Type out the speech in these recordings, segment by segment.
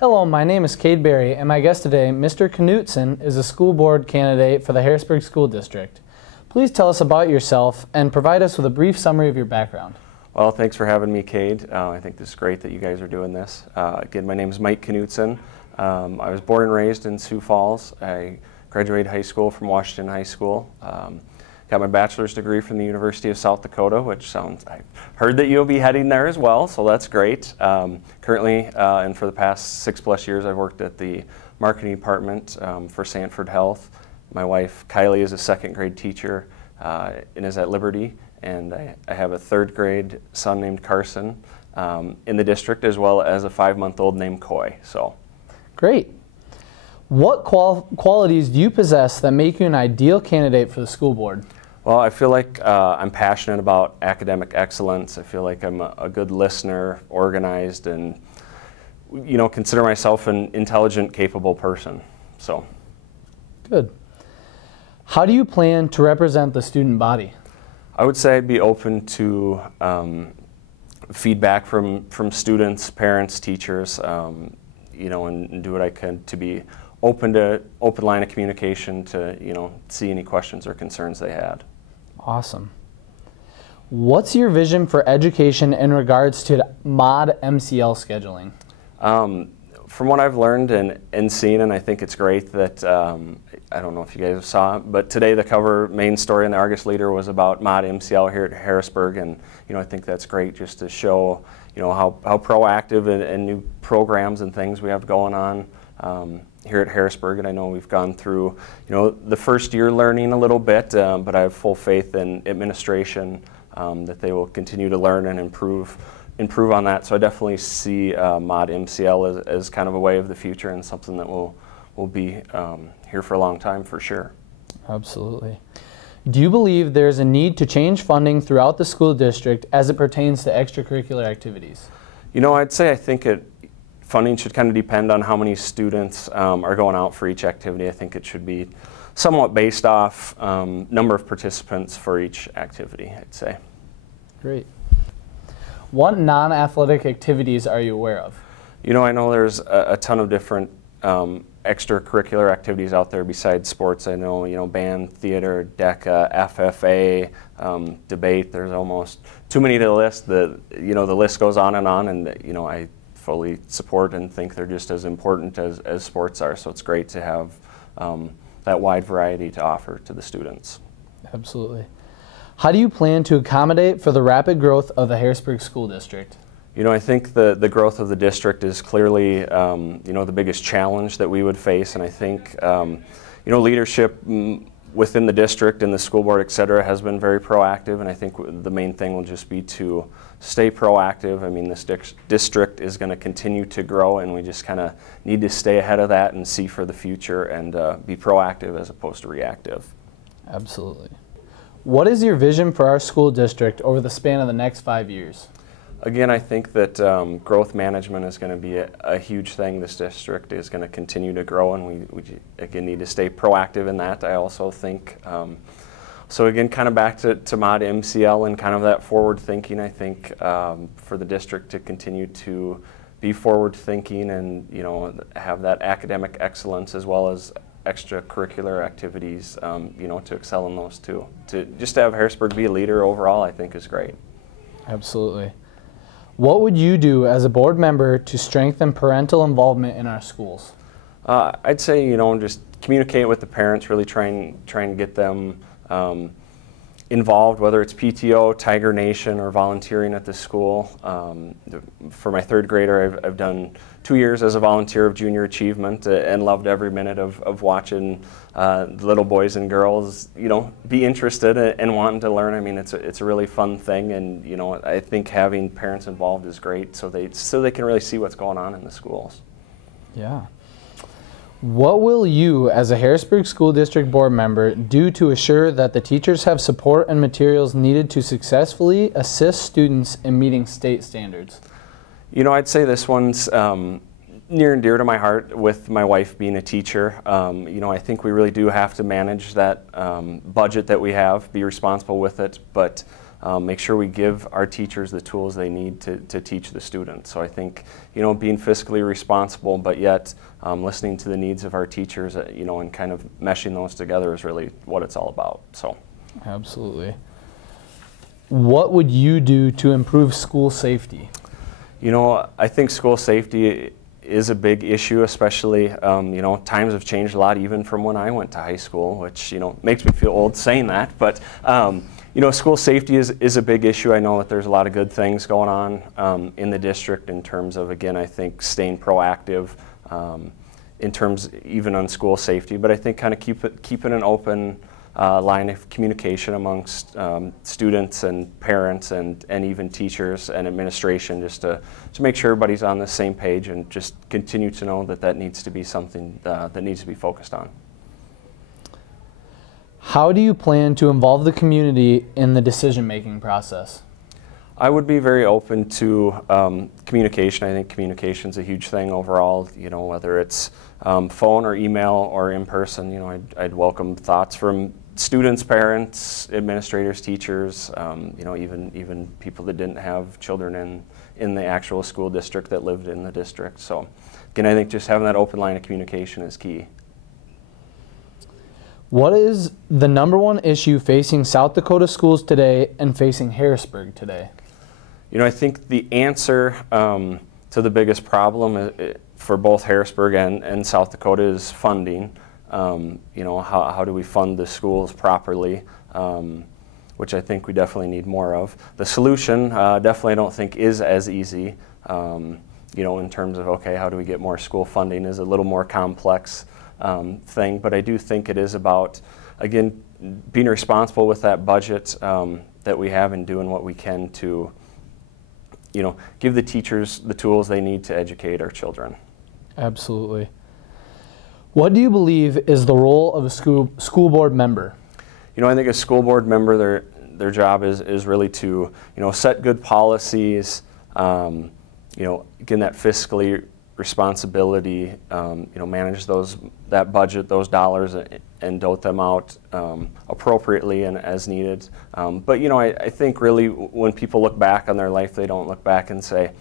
Hello, my name is Cade Berry, and my guest today, Mr. Knudson, is a school board candidate for the Harrisburg School District. Please tell us about yourself and provide us with a brief summary of your background. Well, thanks for having me, Cade. I think this is great that you guys are doing this. Again, my name is Mike Knudson. I was born and raised in Sioux Falls. I graduated high school from Washington High School. Got my bachelor's degree from the University of South Dakota, which sounds, I've heard that you'll be heading there as well, so that's great. Currently, and for the past 6+ years, I've worked at the marketing department for Sanford Health. My wife, Kylie, is a 2nd grade teacher and is at Liberty, and I have a 3rd grade son named Carson in the district, as well as a 5-month-old named Coy. So, great. What qualities do you possess that make you an ideal candidate for the school board? Well, I feel like I'm passionate about academic excellence. I feel like I'm a good listener, organized, and consider myself an intelligent, capable person. So, good. How do you plan to represent the student body? I would say I'd be open to feedback from students, parents, teachers, and do what I can to be open line of communication to see any questions or concerns they had. Awesome. What's your vision for education in regards to mod MCL scheduling? From what I've learned and seen, and I think it's great that I don't know if you guys saw it, but today the cover main story in the Argus Leader was about mod MCL here at Harrisburg, and I think that's great just to show how proactive and new programs and things we have going on here at Harrisburg. And I know we've gone through the first year learning a little bit, but I have full faith in administration that they will continue to learn and improve on that. So I definitely see mod MCL as kind of a way of the future and something that will be here for a long time for sure. Absolutely. Do you believe there's a need to change funding throughout the school district as it pertains to extracurricular activities? I'd say I think funding should kind of depend on how many students are going out for each activity. I think it should be somewhat based off number of participants for each activity, I'd say. Great. What non-athletic activities are you aware of? I know there's a ton of different extracurricular activities out there besides sports. I know, band, theater, DECA, FFA, debate. There's almost too many to list. The list goes on, and I fully support and think they're just as important as sports are. So it's great to have that wide variety to offer to the students. Absolutely. How do you plan to accommodate for the rapid growth of the Harrisburg School District? I think the growth of the district is clearly, the biggest challenge that we would face, and I think, leadership within the district and the school board, et cetera, has been very proactive, and I think the main thing will just be to stay proactive. I mean, this district is going to continue to grow, and we just kind of need to stay ahead of that and see for the future and be proactive as opposed to reactive. Absolutely. What is your vision for our school district over the span of the next 5 years? Again, I think that growth management is going to be a huge thing. This district is going to continue to grow, and we again need to stay proactive in that. I also think, so again, kind of back to mod MCL and kind of that forward thinking, I think for the district to continue to be forward thinking and have that academic excellence as well as extracurricular activities, to excel in those too. Just to have Harrisburg be a leader overall, I think is great. Absolutely. What would you do as a board member to strengthen parental involvement in our schools? I'd say, just communicate with the parents, really try and get them involved, whether it's PTO, Tiger Nation, or volunteering at the school. For my 3rd grader, I've done 2 years as a volunteer of junior achievement and loved every minute of watching the little boys and girls, be interested and wanting to learn. I mean, it's a really fun thing, and I think having parents involved is great, so they can really see what's going on in the schools. Yeah. What will you, as a Harrisburg School District board member, do to assure that the teachers have support and materials needed to successfully assist students in meeting state standards? I'd say this one's near and dear to my heart with my wife being a teacher. I think we really do have to manage that budget that we have, be responsible with it, but make sure we give our teachers the tools they need to teach the students. So I think, you know, being fiscally responsible, but yet listening to the needs of our teachers, you know, and kind of meshing those together is really what it's all about. So. Absolutely. What would you do to improve school safety? You know, I think school safety is a big issue, especially, you know, times have changed a lot even from when I went to high school, which, you know, makes me feel old saying that. But, you know, school safety is a big issue. I know that there's a lot of good things going on in the district in terms of, again, I think staying proactive in terms even on school safety. But I think kind of keeping an open line of communication amongst students and parents and even teachers and administration, just to make sure everybody's on the same page and just continue to know that that needs to be something that needs to be focused on. How do you plan to involve the community in the decision-making process? I would be very open to communication. I think communication is a huge thing overall, you know, whether it's phone or email or in person. You know, I'd welcome thoughts from students, parents, administrators, teachers, you know, even people that didn't have children in the actual school district that lived in the district. So again, I think just having that open line of communication is key. What is the #1 issue facing South Dakota schools today and facing Harrisburg today? You know, I think the answer to the biggest problem for both Harrisburg and South Dakota is funding. You know, how do we fund the schools properly, which I think we definitely need more of. The solution definitely I don't think is as easy, you know, in terms of, okay, how do we get more school funding is a little more complex thing, but I do think it is about, again, being responsible with that budget that we have and doing what we can to, you know, give the teachers the tools they need to educate our children. Absolutely. What do you believe is the role of a school board member? You know, I think a school board member, their job is really to, you know, set good policies, you know, again, that fiscally responsibility, you know, manage that budget, those dollars, and dote them out appropriately and as needed. But, you know, I think really when people look back on their life, they don't look back and say,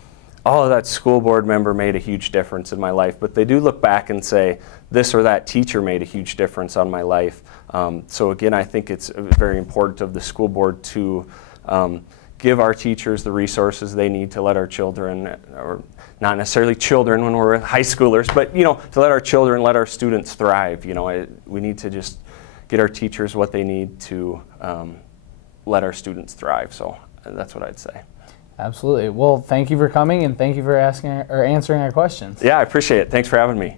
oh, that school board member made a huge difference in my life. But they do look back and say, this or that teacher made a huge difference on my life. So again, I think it's very important of the school board to give our teachers the resources they need to let our children, or not necessarily children when we're high schoolers, but, you know, to let our children, let our students thrive. You know, we need to just get our teachers what they need to let our students thrive. So that's what I'd say. Absolutely. Well, thank you for coming, and thank you for answering our questions. Yeah, I appreciate it. Thanks for having me.